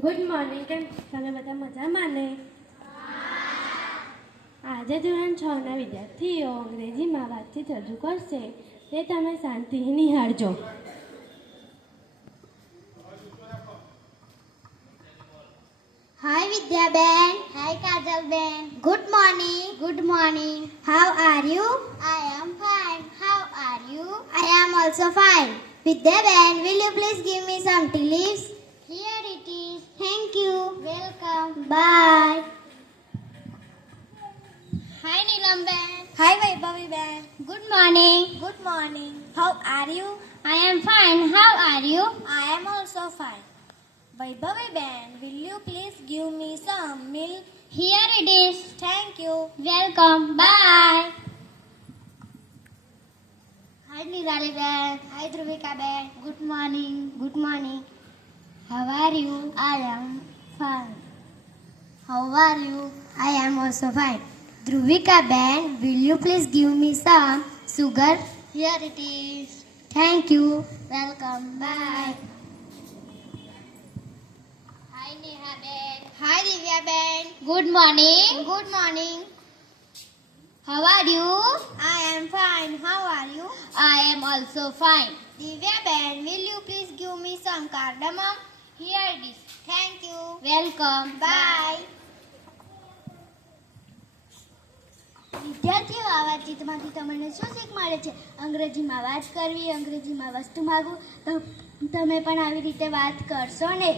Good morning. કેમ તમે બધા મજામાં ને? આજે ધોરણ 6 ના વિદ્યાર્થીઓ અંગ્રેજીમાં વાતચીત રજૂ કરશે, તે તમે શાંતિથી નિહાળજો. Hi Vidyaben. Hi Kajalben. Good morning. Good morning. How are you? I am fine. How are you? I am also fine. Vidyaben, will you please give me some tea leaves? Here it is. Thank you. Welcome. Bye. Hi Neelamben. Hi Vaibhaviben. Good morning. Good morning. How are you? I am fine. How are you? I am also fine. Vaibhaviben, will you please give me some milk? Here it is. Thank you. Welcome. Bye. Hi Niraliben. Hi Dhruvikaben. Good morning. Good morning. How are you? I am fine. How are you? I am also fine. Dhruvikaben, will you please give me some sugar? Here it is. Thank you. Welcome. Bye. Hi Neha Ben. Hi Divya Ben. Good morning. Good morning. How are you? I am fine. How are you? I am also fine. Divya Ben, will you please give me some cardamom? Here it is. Thank you. Welcome. Bye. વિદ્યાર્થીઓ, આ વાતચીતમાંથી તમને શું શીખ મળે છે? અંગ્રેજીમાં વાત કરવી, અંગ્રેજીમાં વસ્તુ માગવું. તો તમે પણ આવી રીતે વાત કરશો ને?